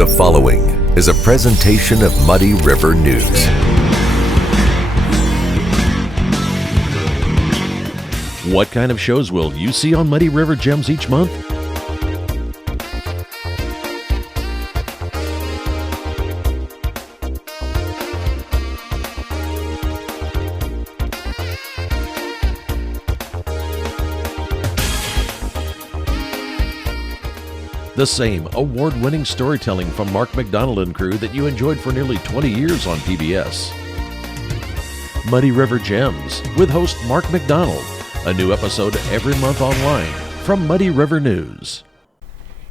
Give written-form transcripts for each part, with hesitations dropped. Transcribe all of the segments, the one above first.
The following is a presentation of Muddy River News. What kind of shows will you see on Muddy River Gems each month? The same award-winning storytelling from Mark McDonald and crew that you enjoyed for nearly 20 years on PBS. Muddy River Gems with host Mark McDonald. A new episode every month online from Muddy River News.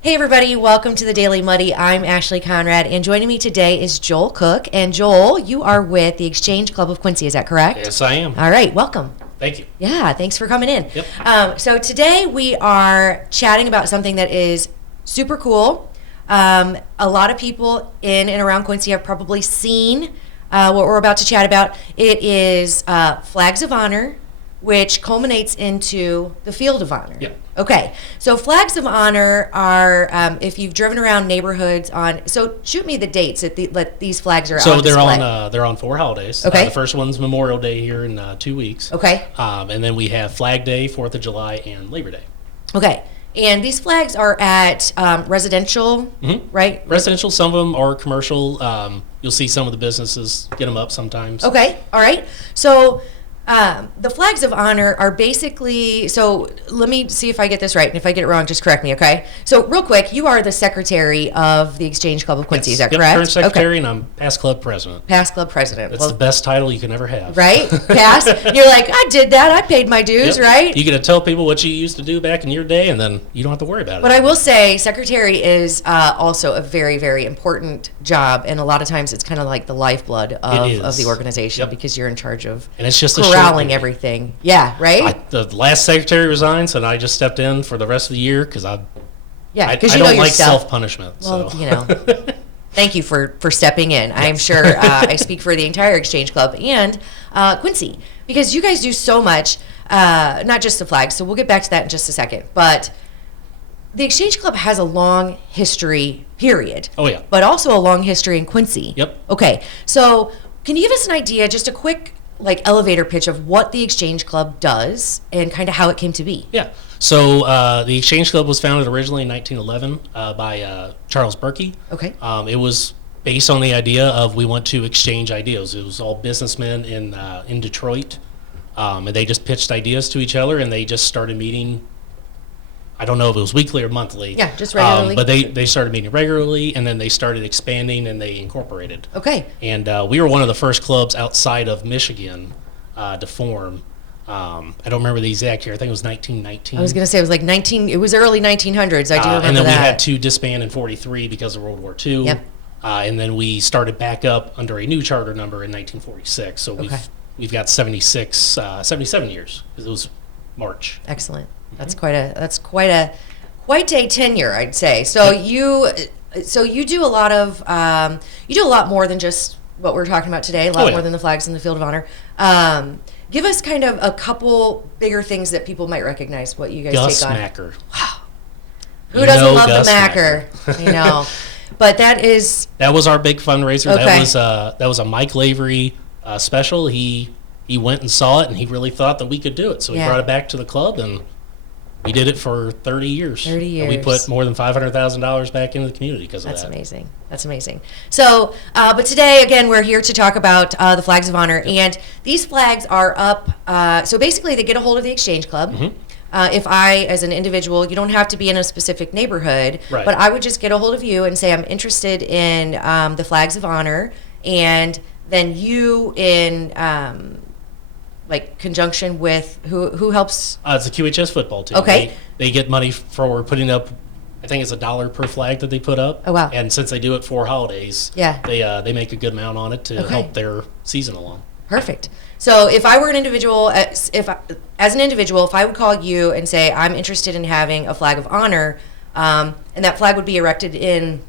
Hey everybody, welcome to the Daily Muddy. I'm Ashley Conrad, and joining me today is Joel Cook. And Joel, you are with the Exchange Club of Quincy, is that correct? Yes, I am. All right, welcome. Thank you. Yeah, thanks for coming in. Yep. So today we are chatting about something that is super cool. A lot of people in and around Quincy have probably seen what we're about to chat about. It is Flags of Honor, which culminates into the Field of Honor. Yeah. Okay, so Flags of Honor are, if you've driven around neighborhoods on, so shoot me the dates that these flags are So on they're display. they're on 4 holidays. Okay. The first one's Memorial Day here in 2 weeks. Okay. And then we have Flag Day, 4th of July, and Labor Day. Okay, and these flags are at residential, right? Residential, some of them are commercial. You'll see some of the businesses get them up sometimes. Okay, all right. So the Flags of Honor are basically, so let me see if I get this right, and if I get it wrong, just correct me, okay? So real quick, you are the secretary of the Exchange Club of Quincy, Yes. is that Yep, correct? current secretary, Okay. and I'm past club president. Past club president. That's the best title you can ever have. Right? Past? You're like, I did that, I paid my dues, Yep. right? You get to tell people what you used to do back in your day, and then you don't have to worry about it. But I will say, secretary is also a very, very important job, and a lot of times it's kind of like the lifeblood of is. the organization Yep. because you're in charge of And it's just a short corralling meeting. everything. Yeah, right? The last secretary resigned, so I just stepped in for the rest of the year because Yeah, I because you know don't your like stuff. self-punishment. Well, so. you know, thank you for stepping in. I'm sure I speak for the entire Exchange Club and Quincy because you guys do so much, not just the flags. So we'll get back to that in just a second. But the Exchange Club has a long history, period. Oh, yeah. But also a long history in Quincy. Yep. Okay, so can you give us an idea, just a quick elevator pitch of what the Exchange Club does and kind of how it came to be? Yeah. So the Exchange Club was founded originally in 1911 by Charles Berkey. Okay. It was based on the idea of we want to exchange ideas. It was all businessmen in Detroit, and they just pitched ideas to each other, and they just started meeting. I don't know if it was weekly or monthly. Yeah, just regularly. But they started meeting regularly, and then they started expanding, and they incorporated. Okay. And we were one of the first clubs outside of Michigan to form. I don't remember the exact year. I think it was 1919. I was going to say it was it was early 1900s. I do remember and then that. we had to disband in 43 because of World War II. Yep. And then we started back up under a new charter number in 1946. So we've got 77 years because it was March. Excellent. That's quite a tenure, I'd say. So you do a lot of you do a lot more than just what we're talking about today. A lot more than the flags in the Field of Honor. Give us kind of a couple bigger things that people might recognize. What you guys Gus take on? Macker. Who doesn't love Gus the Macker? You know, but that was our big fundraiser. Okay. That was a Mike Lavery special. He went and saw it, and he really thought that we could do it. So he brought it back to the club, and we did it for 30 years. 30 years. And we put more than $500,000 back into the community because of that. That's amazing. That's amazing. So, but today, again, we're here to talk about the Flags of Honor. And these flags are up. So basically, they get a hold of the Exchange Club. If I, as an individual, you don't have to be in a specific neighborhood, Right. but I would just get a hold of you and say, I'm interested in the Flags of Honor. And then you, in conjunction with who helps? It's the QHS football team. Okay. They get money for putting up, I think it's $1 per flag that they put up. Oh, wow. And since they do it 4 holidays, Yeah. they make a good amount on it to help their season along. Perfect. So if I were an individual, as an individual, if I would call you and say I'm interested in having a flag of honor, and that flag would be erected in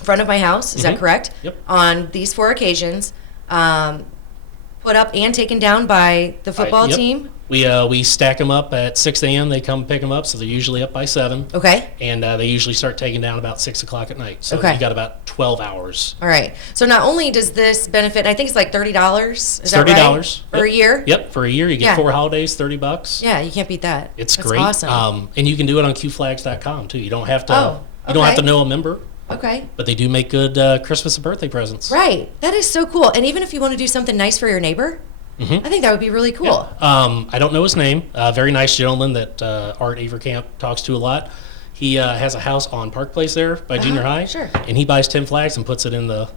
front of my house, is that correct? Yep. On these 4 occasions, put up and taken down by the football Yep. team. We stack them up at 6 a.m. They come pick them up, so they're usually up by 7. Okay. And they usually start taking down about 6 o'clock at night. So Okay. you got about 12 hours. All right. So not only does this benefit, I think it's like $30. Is that $30 right? For a year? Yep, for a year you get Yeah. 4 holidays, $30. Yeah, you can't beat that. It's That's great. Awesome. And you can do it on qflags.com too. You don't have to. Oh, You don't have okay. to know a member, Okay. but they do make good Christmas and birthday presents. Right. That is so cool. And even if you want to do something nice for your neighbor, I think that would be really cool. I don't know his name. Very nice gentleman that Art Avercamp talks to a lot. He has a house on Park Place there by Junior High. sure. And he buys 10 flags and puts it in the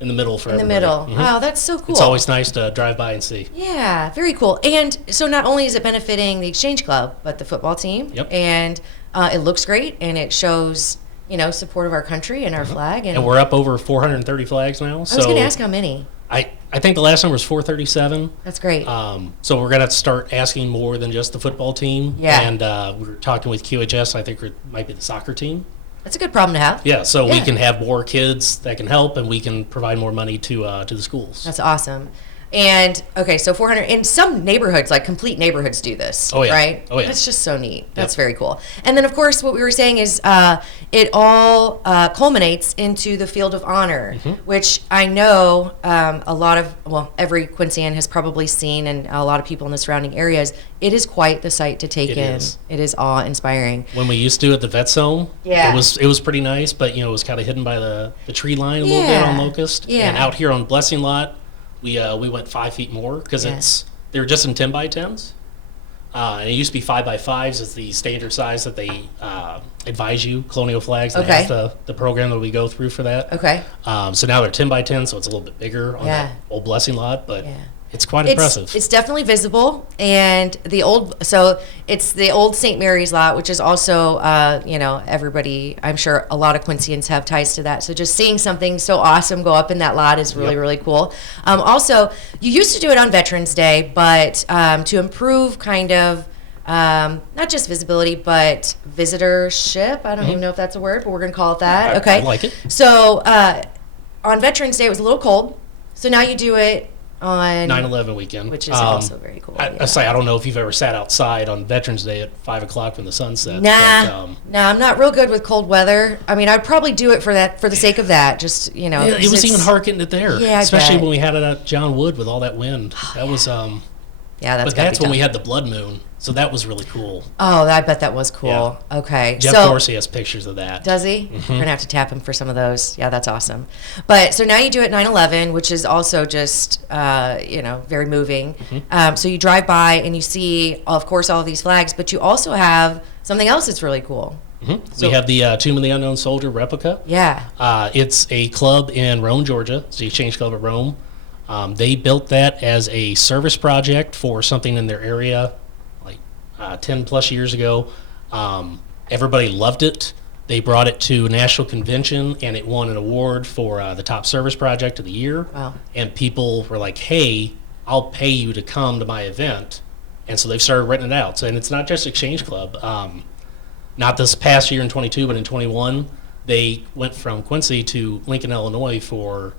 middle for In the everybody. middle. Wow, that's so cool. It's always nice to drive by and see. Yeah, very cool. And so not only is it benefiting the Exchange Club, but the football team. Yep. And it looks great, and it shows, support of our country and our flag. And we're up over 430 flags now. I was going to ask how many. I think the last number was 437. That's great. So we're going to start asking more than just the football team. Yeah. And we're talking with QHS. I think it might be the soccer team. That's a good problem to have. Yeah. So we Yeah. can have more kids that can help, and we can provide more money to the schools. That's awesome. And okay, so 400 in some neighborhoods, like complete neighborhoods, do this. Oh, yeah. Right. Oh, yeah. That's just so neat. That's very cool. And then, of course, what we were saying is it all culminates into the Field of Honor, which I know every Quincean has probably seen, and a lot of people in the surrounding areas. It is quite the sight to take It in. is. It is awe-inspiring. When we used to do it at the Vets Home, Yeah. it was pretty nice, but it was kind of hidden by the tree line a little bit Yeah. on Locust. Yeah. And out here on Blessing Lot, we went 5 feet more because Yeah. they were just in 10 by 10s. And it used to be 5 by 5s is the standard size that they advise you, Colonial Flags. They Okay. have the program that we go through for that. Okay. So now they're 10 by 10, so it's a little bit bigger on Yeah. that old Blessing Lot, but Yeah. it's quite impressive. It's definitely visible, and it's the old St. Mary's lot, which is also everybody. I'm sure a lot of Quincyans have ties to that. So just seeing something so awesome go up in that lot is really Yep. really cool. Also, you used to do it on Veterans Day, but to improve kind of. Not just visibility, but visitorship. I don't even know if that's a word, but we're going to call it that. Okay. I like it. So on Veterans Day, it was a little cold. So now you do it on 9/11 weekend, which is also very cool. I say I don't know if you've ever sat outside on Veterans Day at 5 o'clock when the sun sets. Nah, but, nah, I'm not real good with cold weather. I mean, I'd probably do it for the sake of that. Just yeah, it was even hard getting it there, Yeah, I especially bet. when we had it at John Wood with all that wind. That was Yeah, but that's when we had the blood moon, so that was really cool. Oh, I bet that was cool. Yeah. Okay, Jeff so Dorsey has pictures of that. does he? We're gonna have to tap him for some of those. Yeah, that's awesome. But so now you do it 9/11, which is also just very moving. So you drive by and you see, of course, all of these flags, but you also have something else that's really cool. We have the Tomb of the Unknown Soldier replica. Yeah. It's a club in Rome, Georgia. It's the Exchange Club of Rome. They built that as a service project for something in their area, like 10 plus years ago. Everybody loved it. They brought it to a national convention, and it won an award for the top service project of the year. Wow. And people were like, "Hey, I'll pay you to come to my event." And so they've started renting it out. So, and it's not just Exchange Club. Not this past year in 22, but in 21, they went from Quincy to Lincoln, Illinois for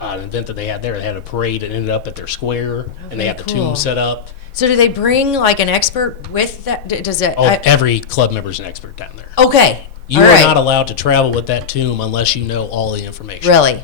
an event that they had there. They had a parade and ended up at their square, and they had the cool. tomb set up. So do they bring like an expert with that? Does it? Every club member's an expert down there. Okay. You All are right. not allowed to travel with that tomb unless you know all the information. Really?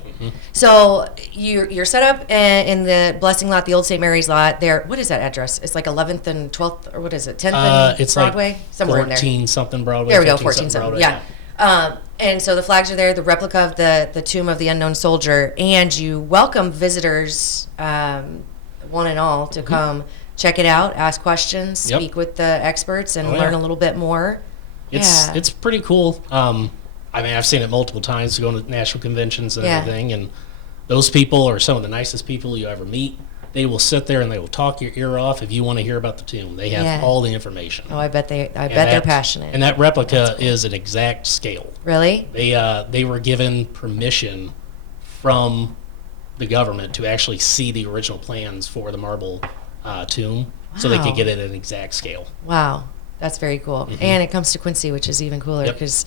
So you're set up in the Blessing Lot, the old St. Mary's lot. There, what is that address? It's like 11th and 12th, or what is it? 10th and It's Broadway, like somewhere in there. 14 something Broadway. There we go, 15 14 something. Broadway, Yeah. And so the flags are there, the replica of the tomb of the unknown soldier, and you welcome visitors, one and all, to come check it out, ask questions, Yep. speak with the experts, and Oh, yeah. learn a little bit more. Yeah. It's pretty cool. I mean, I've seen it multiple times going to national conventions and Yeah. everything, and those people are some of the nicest people you ever meet. They will sit there and they will talk your ear off if you want to hear about the tomb. They have Yeah. all the information. Oh, I bet they're And passionate. And that replica is an exact scale. Really? They were given permission from the government to actually see the original plans for the marble tomb, so they Wow. could get it at an exact scale. Wow, that's very cool. And it comes to Quincy, which is even cooler Yep. because,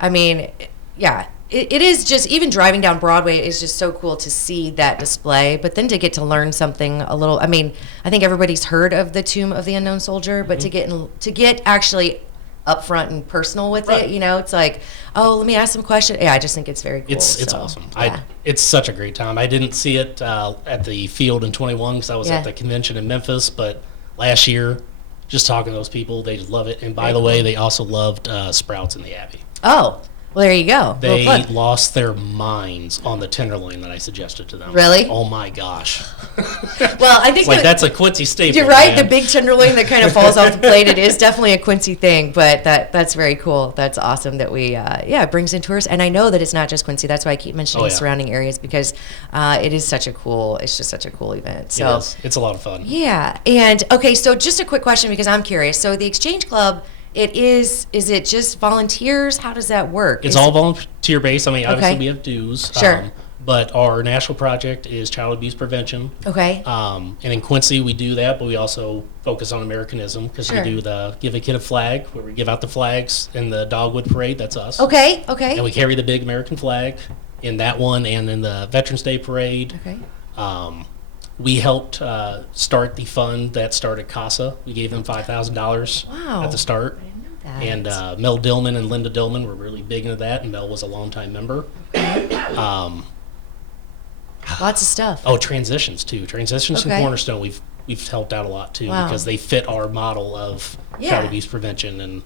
I mean, yeah, it is just, even driving down Broadway is just so cool to see that display, but then to get to learn something a little, I mean, I think everybody's heard of the Tomb of the Unknown Soldier, but to get actually upfront and personal with it, you know, it's like, oh, let me ask some questions. Yeah, I just think it's very cool. It's awesome. Yeah. It's such a great time. I didn't see it at the field in 21 because I was at the convention in Memphis, but last year, just talking to those people, they love it. And by the way, they also loved Sprouts in the Abbey. Oh, well, there you go. They lost their minds on the tenderloin that I suggested to them. Really? Oh my gosh! Well, I think that's a Quincy staple. You're right. Man. The big tenderloin that kind of falls off the plate. It is definitely a Quincy thing, but that's very cool. That's awesome that we it brings in tourists. And I know that it's not just Quincy. That's why I keep mentioning surrounding areas, because it is such a cool. It's just such a cool event. So it's a lot of fun. Yeah. And okay, so just a quick question because I'm curious. So the Exchange Club. Is it just volunteers? How does that work? It's all volunteer based. I mean, obviously we have dues. Sure. But our national project is child abuse prevention. Okay. And in Quincy we do that, but we also focus on Americanism because we do the Give a Kid a Flag, where we give out the flags in the Dogwood Parade. That's us. Okay. And we carry the big American flag in that one and in the Veterans Day Parade. Okay. We helped start the fund that started CASA. We gave them $5,000 at the start. I didn't know that. And Mel Dillman and Linda Dillman were really big into that, and Mel was a longtime member. Lots of stuff. Oh, transitions too. Transitions from Cornerstone, we've helped out a lot too because they fit our model of child abuse prevention, and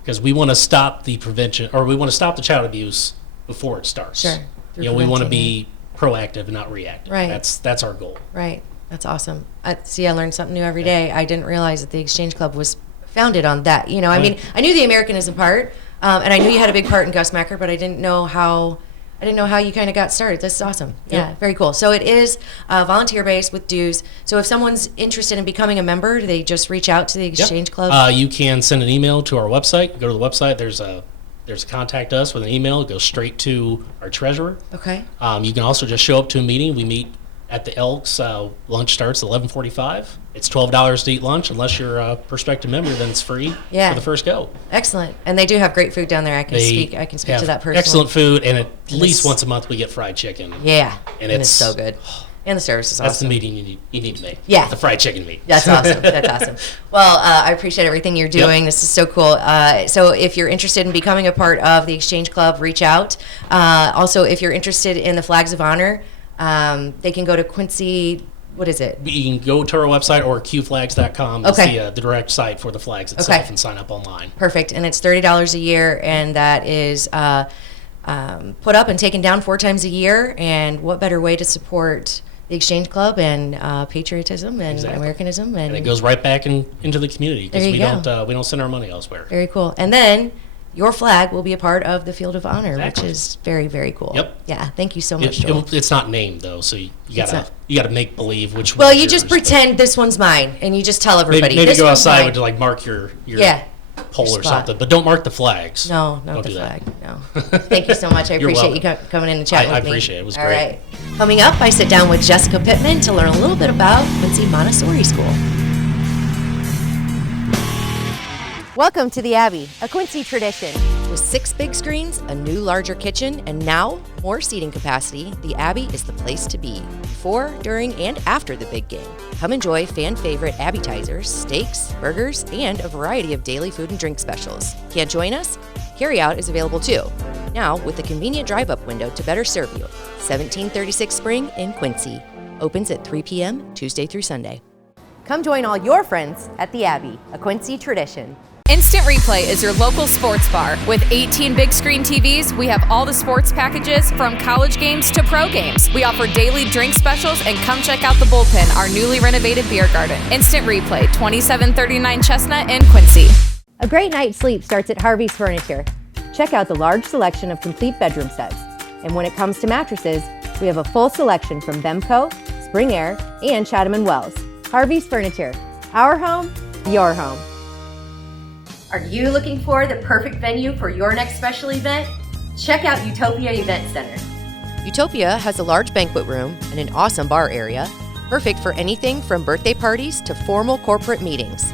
because we want to stop the prevention, or we want to stop the child abuse before it starts. Sure. You know, we want to be proactive and not reactive. Right. That's our goal. Right. That's awesome. I learned something new every day. I didn't realize that the Exchange Club was founded on that. You know, I mean, I knew the Americanism part, and I knew you had a big part in Gus Macker, but I didn't know how you kind of got started. This is awesome. Yeah, very cool. So it is volunteer-based with dues. So if someone's interested in becoming a member, do they just reach out to the Exchange Club? You can send an email to our website. Go to the website. There's a contact us with an email. It goes straight to our treasurer. Okay. You can also just show up to a meeting. We meet at the Elks. Lunch starts at 11:45. It's $12 to eat lunch. Unless you're a prospective member, then it's free for the first go. Excellent. And they do have great food down there. I can speak to that personally. Excellent food, and at least once a month we get fried chicken. Yeah. And it's so good. And the service is awesome. That's the meeting you need to make. Yeah. The fried chicken meat. That's awesome. That's awesome. Well, I appreciate everything you're doing. This is so cool. So if you're interested in becoming a part of the Exchange Club, reach out. Also, if you're interested in the Flags of Honor, they can go to Quincy. What is it? You can go to our website or qflags.com. It's the direct site for the flags itself and sign up online. Perfect. And it's $30 a year, and that is put up and taken down 4 times a year. And what better way to support the Exchange Club and patriotism and Americanism, and it goes right back into the community because we don't send our money elsewhere. Very cool. And then your flag will be a part of the Field of Honor, which is very, very cool. Yep. Yeah. Thank you so much, Joel. It's not named though, so you gotta make believe which. Well, you just pretend this one's mine, and you just tell everybody. Maybe go outside to like mark your pole or something, but don't mark the flags. No, not the flag. No. Thank you so much. I appreciate you coming in and chatting with me. I appreciate it. It was great. All right. Coming up, I sit down with Jessica Pittman to learn a little bit about Quincy Montessori School. Welcome to the Abbey, a Quincy tradition. With 6 big screens, a new larger kitchen, and now more seating capacity, the Abbey is the place to be before, during, and after the big game. Come enjoy fan favorite appetizers, steaks, burgers, and a variety of daily food and drink specials. Can't join us? Carryout is available too. Now with a convenient drive-up window to better serve you. 1736 Spring in Quincy. Opens at 3 p.m. Tuesday through Sunday. Come join all your friends at the Abbey, a Quincy tradition. Instant Replay is your local sports bar. With 18 big screen TVs, we have all the sports packages from college games to pro games. We offer daily drink specials, and come check out the Bullpen, our newly renovated beer garden. Instant Replay, 2739 Chestnut in Quincy. A great night's sleep starts at Harvey's Furniture. Check out the large selection of complete bedroom sets. And when it comes to mattresses, we have a full selection from Bemco, Spring Air, and Chatham & Wells. Harvey's Furniture, our home, your home. Are you looking for the perfect venue for your next special event? Check out Utopia Event Center. Utopia has a large banquet room and an awesome bar area, perfect for anything from birthday parties to formal corporate meetings.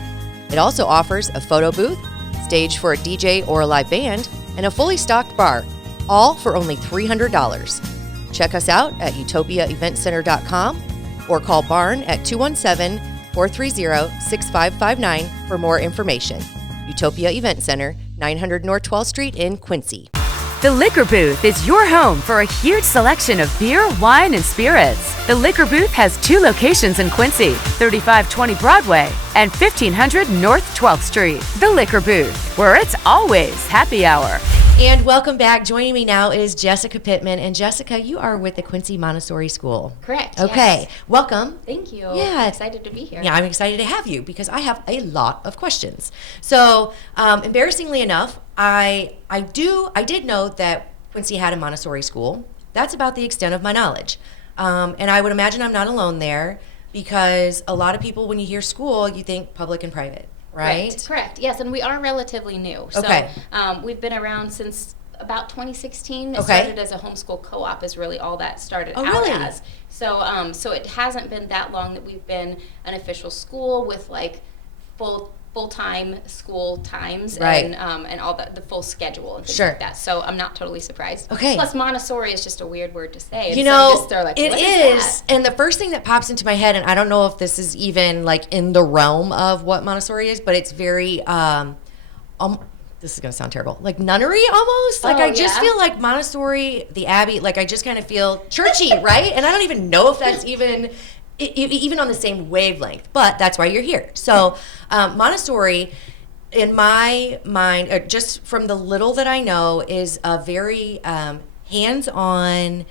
It also offers a photo booth, stage for a DJ or a live band, and a fully stocked bar. all for only $300. Check us out at utopiaeventcenter.com or call Barn at 217-430-6559 for more information. Utopia Event Center, 900 North 12th Street in Quincy. The Liquor Booth is your home for a huge selection of beer, wine, and spirits. The Liquor Booth has 2 locations in Quincy, 3520 Broadway and 1500 North 12th Street. The Liquor Booth, where it's always happy hour. And welcome back. Joining me now is Jessica Pittman. And Jessica, you are with the Quincy Montessori School. Correct. Okay. Yes. Welcome. Thank you. Yeah. I'm excited to be here. Yeah, I'm excited to have you because I have a lot of questions. So, embarrassingly enough, I did know that Quincy had a Montessori school. That's about the extent of my knowledge. And I would imagine I'm not alone there because a lot of people, when you hear school, you think public and private. Right? Correct. Yes, and we are relatively new. Okay. So we've been around since about 2016. It Okay. started as a homeschool co-op is really all that started out really? as. So so it hasn't been that long that we've been an official school with like full-time school times Right. and all the full schedule and things Sure. like that. So I'm not totally surprised. Okay. Plus Montessori is just a weird word to say. And You so know, just they're like, it what is. that? And the first thing that pops into my head, and I don't know if this is even like in the realm of what Montessori is, but it's very, this is going to sound terrible, like nunnery almost. Like Oh, I just yeah? feel like Montessori, the Abbey, like I just kind of feel churchy, right? And I don't even know if that's even on the same wavelength, but that's why you're here. So Montessori, in my mind, just from the little that I know, is a very hands-on,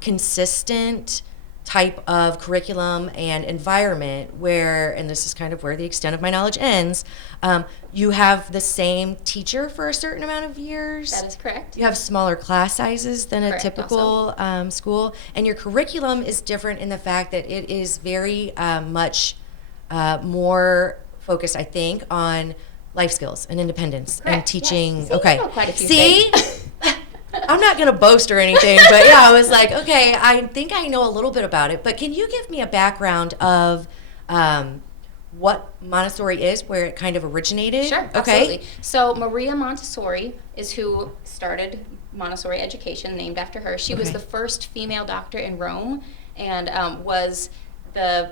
consistent type of curriculum and environment where, and this is kind of where the extent of my knowledge ends, you have the same teacher for a certain amount of years. That is correct. You have smaller class sizes than a Correct, typical school, and your curriculum is different in the fact that it is very much more focused, I think, on life skills and independence and Correct, teaching. yes. See, Okay, you know quite a few see. things. I'm not going to boast or anything, but yeah, I was like, okay, I think I know a little bit about it. But can you give me a background of what Montessori is, where it kind of originated? Sure, Okay. absolutely. So Maria Montessori is who started Montessori education, named after her. She was Okay. the first female doctor in Rome and was the,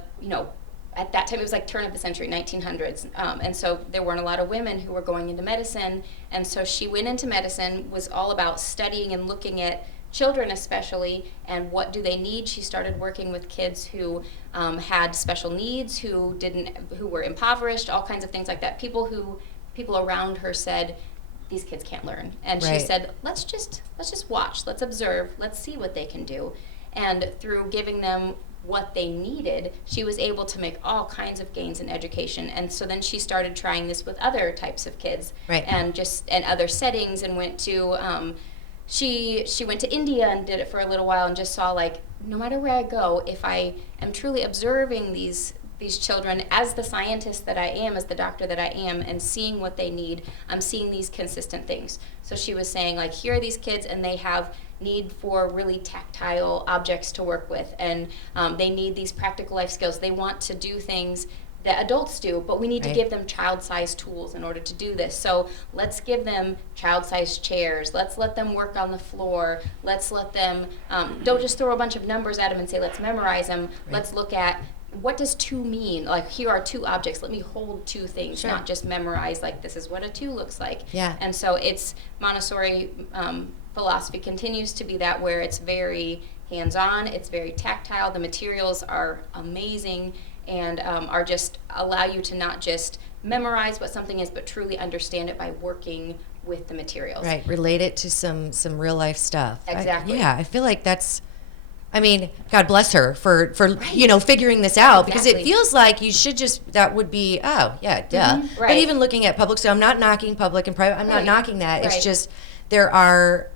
at that time it was like turn of the century, 1900s. And so there weren't a lot of women who were going into medicine. And so she went into medicine, was all about studying and looking at children especially, and what do they need. She started working with kids who had special needs, who were impoverished, all kinds of things like that. People around her said, these kids can't learn. And Right. she said, let's just watch, let's observe, let's see what they can do. And through giving them what they needed, she was able to make all kinds of gains in education. And so then she started trying this with other types of kids, Right. and other settings, and went to she went to India and did it for a little while, and just saw, like, no matter where I go, if I am truly observing these children as the scientist that I am, as the doctor that I am, and seeing what they need, I'm seeing these consistent things. So she was saying, like, here are these kids, and they have need for really tactile objects to work with, and they need these practical life skills. They want to do things that adults do, but we need Right. to give them child-sized tools in order to do this. So let's give them child-sized chairs. Let's let them work on the floor. Let's let them, don't just throw a bunch of numbers at them and say, let's memorize them. Right. Let's look at, what does 2 mean? Like, here are 2 objects. Let me hold 2 things, Sure. not just memorize, like, this is what a 2 looks like. Yeah. And so it's Montessori philosophy continues to be that, where it's very hands-on, it's very tactile, the materials are amazing, and are just allow you to not just memorize what something is, but truly understand it by working with the materials. Right, relate it to some real life stuff. Exactly. I feel like that's, I mean, God bless her for figuring this out, because it Exactly. feels like you should just, that would be, oh, yeah, duh. But right. even looking at public, so I'm not knocking public and private, I'm not Right. knocking that. It's Right. just, there are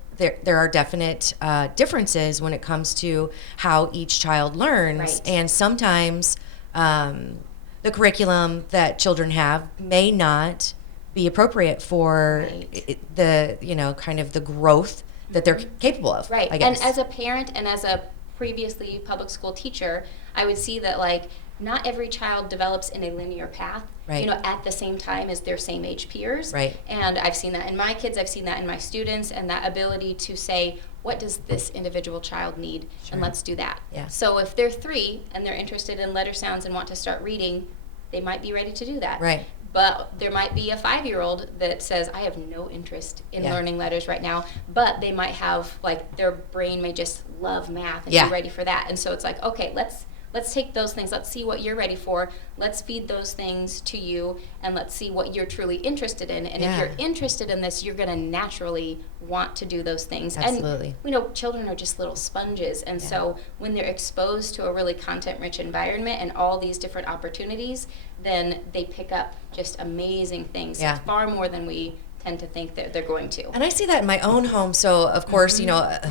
definite differences when it comes to how each child learns. Right. And sometimes the curriculum that children have may not be appropriate for Right. the kind of the growth that they're capable of. Right. I guess. And as a parent and as a previously public school teacher, I would see that, like, not every child develops in a linear path, Right. at the same time as their same age peers. Right. And I've seen that in my kids, I've seen that in my students, and that ability to say, what does this individual child need? And let's do that. Yeah. So if they're 3 and they're interested in letter sounds and want to start reading, they might be ready to do that. Right. But there might be a 5-year-old that says, I have no interest in Yeah. learning letters right now, but they might have, like, their brain may just love math and Yeah. be ready for that. And so it's like, okay, let's take those things, let's see what you're ready for, let's feed those things to you, and let's see what you're truly interested in. And Yeah. if you're interested in this, you're going to naturally want to do those things. Absolutely. And we know children are just little sponges, and so when they're exposed to a really content-rich environment and all these different opportunities, then they pick up just amazing things, Yeah. far more than we tend to think that they're going to. And I see that in my own home. So, of course,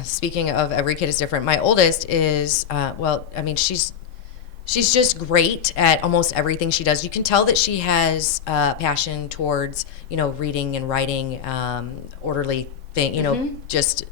speaking of every kid is different, my oldest is, she's just great at almost everything she does. You can tell that she has passion towards, reading and writing, orderly thing, just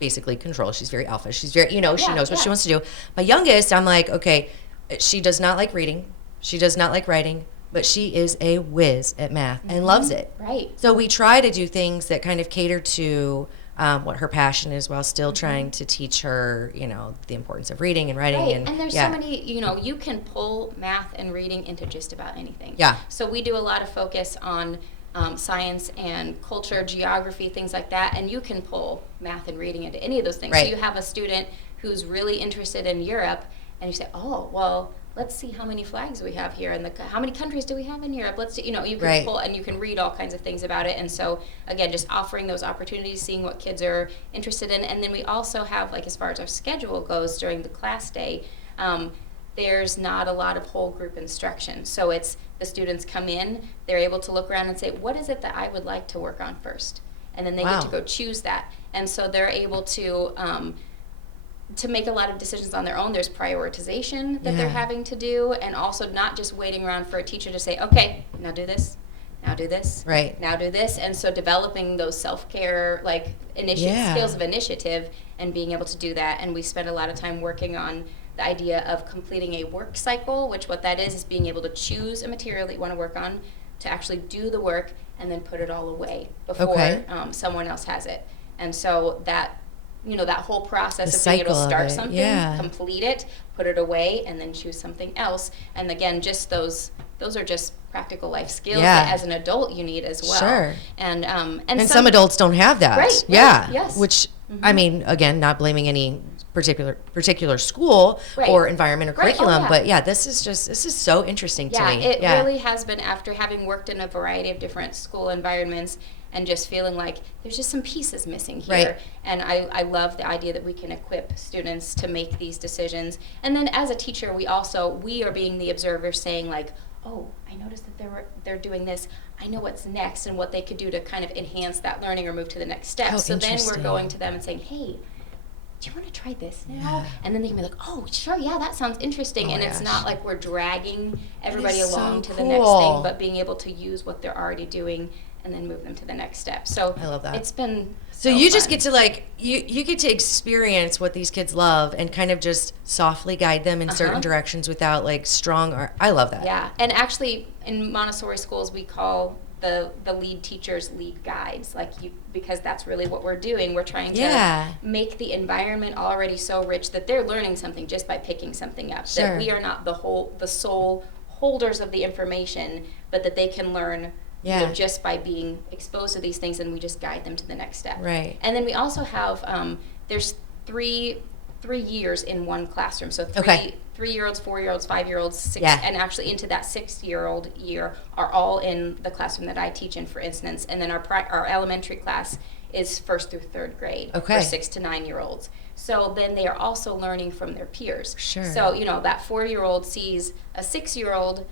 basically control. She's very alpha. She's very, she knows what she wants to do. My youngest, I'm like, okay, she does not like reading. She does not like writing, but she is a whiz at math and loves it. Right. So we try to do things that kind of cater to what her passion is, while still trying to teach her, the importance of reading and writing. Right, And and there's so many, you can pull math and reading into just about anything. Yeah. So we do a lot of focus on science and culture, geography, things like that, and you can pull math and reading into any of those things. Right. So you have a student who's really interested in Europe, and you say, oh, well, let's see how many flags we have here, and how many countries do we have in Europe? Let's see, you can Right. pull, and you can read all kinds of things about it. And so, again, just offering those opportunities, seeing what kids are interested in. And then we also have, like, as far as our schedule goes during the class day, there's not a lot of whole group instruction. So it's the students come in, they're able to look around and say, what is it that I would like to work on first? And then they Wow. get to go choose that. And so they're able to make a lot of decisions on their own. There's prioritization that they're Yeah. having to do, and also not just waiting around for a teacher to say, okay, now do this, now do this, Right. now do this. And so developing those self-care, like, Yeah. skills of initiative and being able to do that. And we spend a lot of time working on the idea of completing a work cycle, which what that is being able to choose a material that you want to work on, to actually do the work, and then put it all away before Okay. someone else has it. And so that, that whole process The of being able to cycle of start it, something, yeah. complete it, put it away, and then choose something else. And again, just those are just practical life skills Yeah. that as an adult you need as well. Sure. And And some adults don't have that. Right, Yeah. right, yes. Which, I mean, again, not blaming any particular school Right. or environment or Right, oh, curriculum, yeah. but this is so interesting to Yeah, me. it really has been, after having worked in a variety of different school environments and just feeling like there's just some pieces missing here. Right. And I love the idea that we can equip students to make these decisions. And then as a teacher, we are being the observer, saying like, oh, I noticed that they're doing this. I know what's next and what they could do to kind of enhance that learning or move to the next step. Oh, so then we're interesting. going to them and saying, hey, do you want to try this now? And then they can be like, oh, sure, yeah, that sounds interesting. Oh And my it's gosh. not like we're dragging everybody is so along to the next cool. thing, but being able to use what they're already doing and then move them to the next step. So I love that. It's been So you just fun. get to you get to experience what these kids love and kind of just softly guide them in certain directions without strong or I love that. Yeah, and actually in Montessori schools we call the lead teachers lead guides, because that's really what we're doing. We're trying to Yeah. make the environment already so rich that they're learning something just by picking something up. Sure. That we are not the sole holders of the information, but that they can learn Yeah. just by being exposed to these things, and we just guide them to the next step. Right. And then we also have there's three years in one classroom. So Okay. 3-year-olds, 4-year-olds, 5-year-olds, 6, Yeah. and actually into that 6-year-old year are all in the classroom that I teach in, for instance. And then our elementary class is 1st through 3rd grade Okay. for 6 to 9-year-olds. So then they are also learning from their peers. Sure. So, that 4-year-old sees a 6-year-old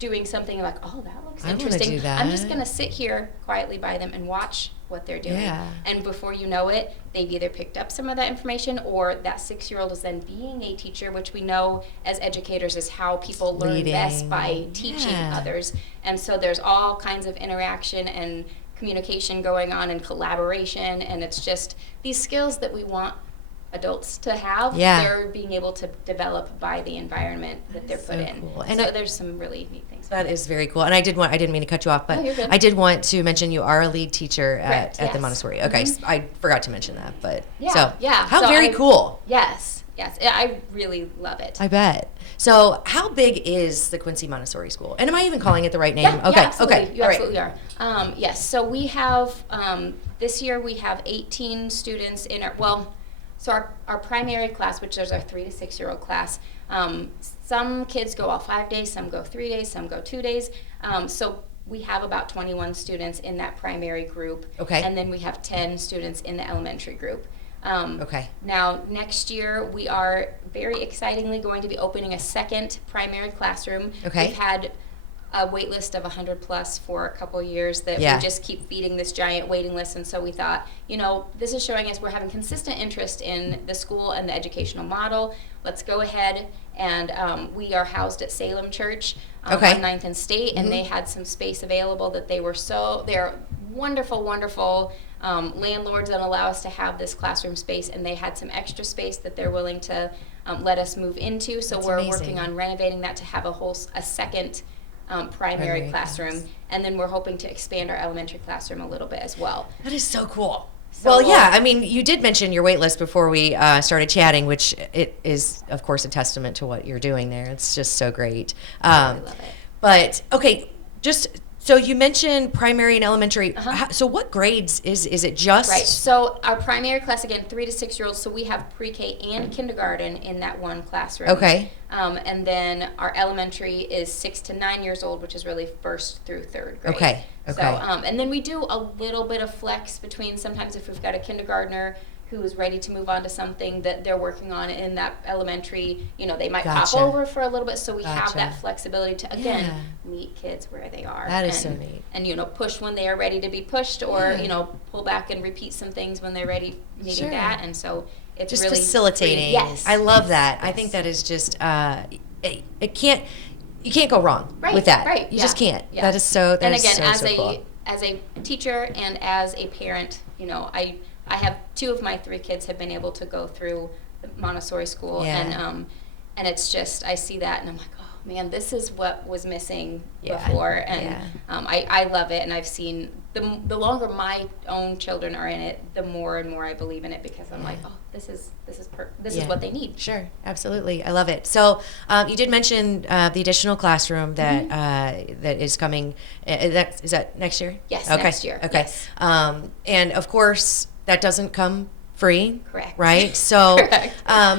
doing something like, oh, that looks I wanna interesting. do that. I'm just going to sit here quietly by them and watch what they're doing. Yeah. And before you know it, they've either picked up some of that information, or that 6-year-old is then being a teacher, which we know as educators is how people learn best Leading. by teaching Yeah. others. And so there's all kinds of interaction and communication going on and collaboration, and it's just these skills that we want adults to have, Yeah. they're being able to develop by the environment that they're put so in. cool. And And so there's some really neat things. That is very cool. And I didn't mean to cut you off, but Oh, you're good. I did want to mention you are a lead teacher Correct, at the yes. Montessori. Okay, I forgot to mention that, but Yeah, so yeah. how So very cool. Yes, I really love it. I bet. So how big is the Quincy Montessori School? And am I even calling it the right name? Yeah, Okay, yeah, absolutely. okay. You all right. absolutely are. Yes, so we have, this year we have 18 students in our primary class, which is our 3 to 6 year old class, some kids go all 5 days, some go 3 days, some go 2 days. So we have about 21 students in that primary group. Okay. And then we have 10 students in the elementary group. Okay. Now, next year, we are very excitingly going to be opening a second primary classroom. Okay. We've had a wait list of 100 plus for a couple years that Yeah. we just keep feeding this giant waiting list, and so we thought, this is showing us we're having consistent interest in the school and the educational model. Let's go ahead, and we are housed at Salem Church Okay. on 9th and State, and they had some space available that they're wonderful, wonderful landlords that allow us to have this classroom space, and they had some extra space that they're willing to let us move into. So That's we're amazing. working on renovating that to have a second primary classroom, class. and then we're hoping to expand our elementary classroom a little bit as well. That is so cool. So well, we'll- yeah, I mean, you did mention your wait list before we started chatting, which it is, of course, a testament to what you're doing there. It's just so great. I love it. But, okay, so you mentioned primary and elementary. So what grades is it just? Right. So our primary class, again, 3 to 6 year olds. So we have pre-K and kindergarten in that one classroom. Okay. And then our elementary is 6 to 9 years old, which is really 1st through 3rd grade. Okay, So, okay. and then we do a little bit of flex between sometimes if we've got a kindergartner who is ready to move on to something that they're working on in that elementary, they might Gotcha. pop over for a little bit. So we have Gotcha. that flexibility to, again, Yeah. meet kids where they are. That is so and- neat. And, push when they are ready to be pushed, or, Yeah. pull back and repeat some things when they're ready needing Sure. that. And so it's Just really facilitating. Yes. I love that. I Yes. think that is just, you can't go wrong Right, with that. right, You yeah, just can't. yeah. That is so, And again, so cool. as a teacher and as a parent, I have 2 of my 3 kids have been able to go through the Montessori school, Yeah. and it's just I see that and I'm like, oh man, this is what was missing Yeah, before, and yeah. I love it, and I've seen the longer my own children are in it, the more and more I believe in it, because I'm like, oh, this is Yeah. what they need. Sure, absolutely. I love it. So you did mention the additional classroom that Mm-hmm. that is coming. Is that next year? Yes, Okay. next year, Okay. yes. And of course, that doesn't come free. Correct. Right. So Correct.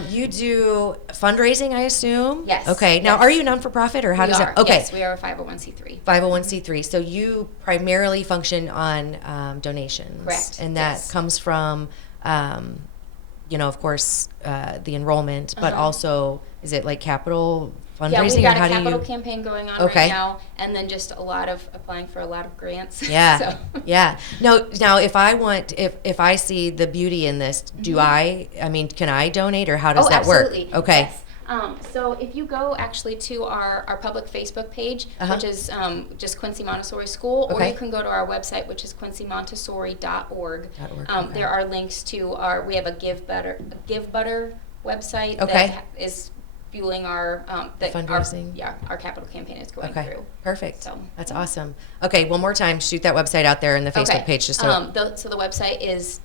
you do fundraising, I assume. Yes, Okay. Now, yes. are you non for profit or how We does are. that? Okay. Yes, we are a 501c3. 501c3. So you primarily function on donations. Correct, And that yes. comes from, of course, the enrollment, but Uh-huh. also, is it like capital fundraising? Yeah, we've got or a how do capital you? campaign going on Okay. right now, and then just a lot of applying for a lot of grants. Yeah. So. Yeah. Now, if I see the beauty in this, can I donate, or how does Oh, that absolutely. work? Okay. Yes. So if you go actually to our public Facebook page, which is just Quincy Montessori School, or Okay. you can go to our website, which is quincymontessori.org. Okay. There are links to we have a Give Butter website Okay. that is fueling our fundraising? Our capital campaign is going Okay. through. Perfect. So, That's awesome. Okay. One more time, shoot that website out there in the Facebook page, just so. So the website is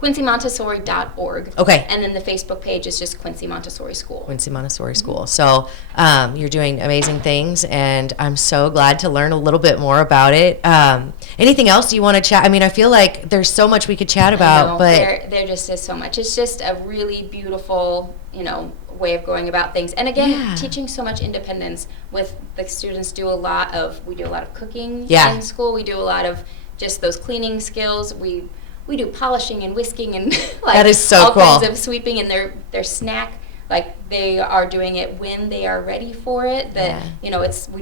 quincymontessori.org. Okay. And then the Facebook page is just Quincy Montessori School. Quincy Montessori School. So you're doing amazing things, and I'm so glad to learn a little bit more about it. Anything else you want to chat? I mean, I feel like there's so much we could chat about, No, but there just is so much. It's just a really beautiful, way of going about things. And again, Yeah. teaching so much independence with the students. We do a lot of cooking Yeah. in school. We do a lot of just those cleaning skills. We do polishing and whisking and That is so all cool. kinds of sweeping, and their snack, like they are doing it when they are ready for it. That we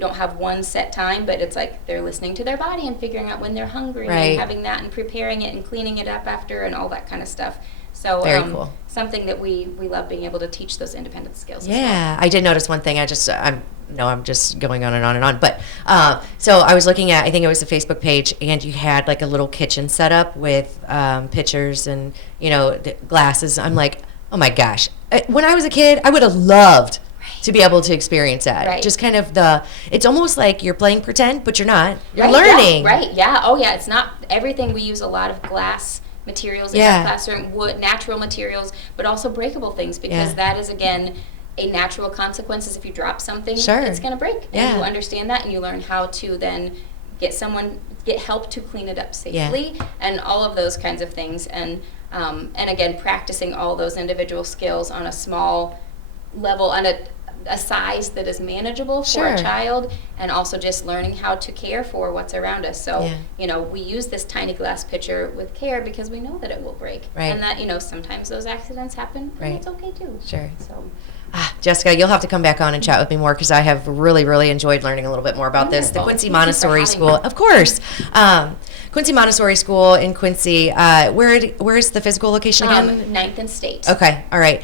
don't have one set time, but it's like they're listening to their body and figuring out when they're hungry Right. and having that and preparing it and cleaning it up after and all that kind of stuff. So Very cool. Something that we love being able to teach those independent skills. as well. yeah, I did notice one thing. I'm no, I'm just going on and on and on. But so I was looking at, I think it was the Facebook page, and you had like a little kitchen set up with pitchers and, glasses. I'm like, oh my gosh. When I was a kid, I would have loved to be able to experience that. Right. Just kind of it's almost like you're playing pretend, but you're not. You're Right, learning. Yeah, right, yeah. Oh, yeah, it's not everything. We use a lot of glass materials in our classroom, wood, natural materials, but also breakable things, because that is, again, a natural consequence. Is if you drop something, Sure. it's going to break. Yeah. And you understand that, and you learn how to then get help to clean it up safely, and all of those kinds of things. And again, practicing all those individual skills on a small level, on a size that is manageable for a child, and also just learning how to care for what's around us. So, we use this tiny glass pitcher with care because we know that it will break. Right. And that, sometimes those accidents happen, Right. and it's okay too. Sure. So, Jessica, you'll have to come back on and chat with me more, because I have really, really enjoyed learning a little bit more about this. The Wonderful. Quincy Thank you for Montessori having School, me. of course. Quincy Montessori School in Quincy. Where's the physical location again? 9th and State. Okay, all right.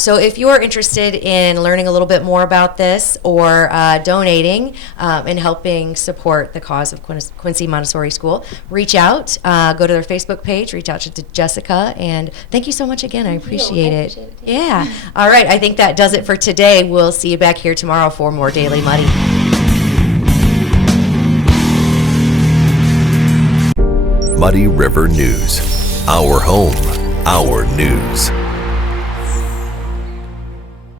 So if you're interested in learning a little bit more about this, or donating and helping support the cause of Quincy Montessori School, reach out, go to their Facebook page, reach out to Jessica, and thank you so much again. I appreciate it. appreciate it, too. Yeah. All right, I think that does it for today. We'll see you back here tomorrow for more Daily Muddy. Muddy River News. Our home, our news.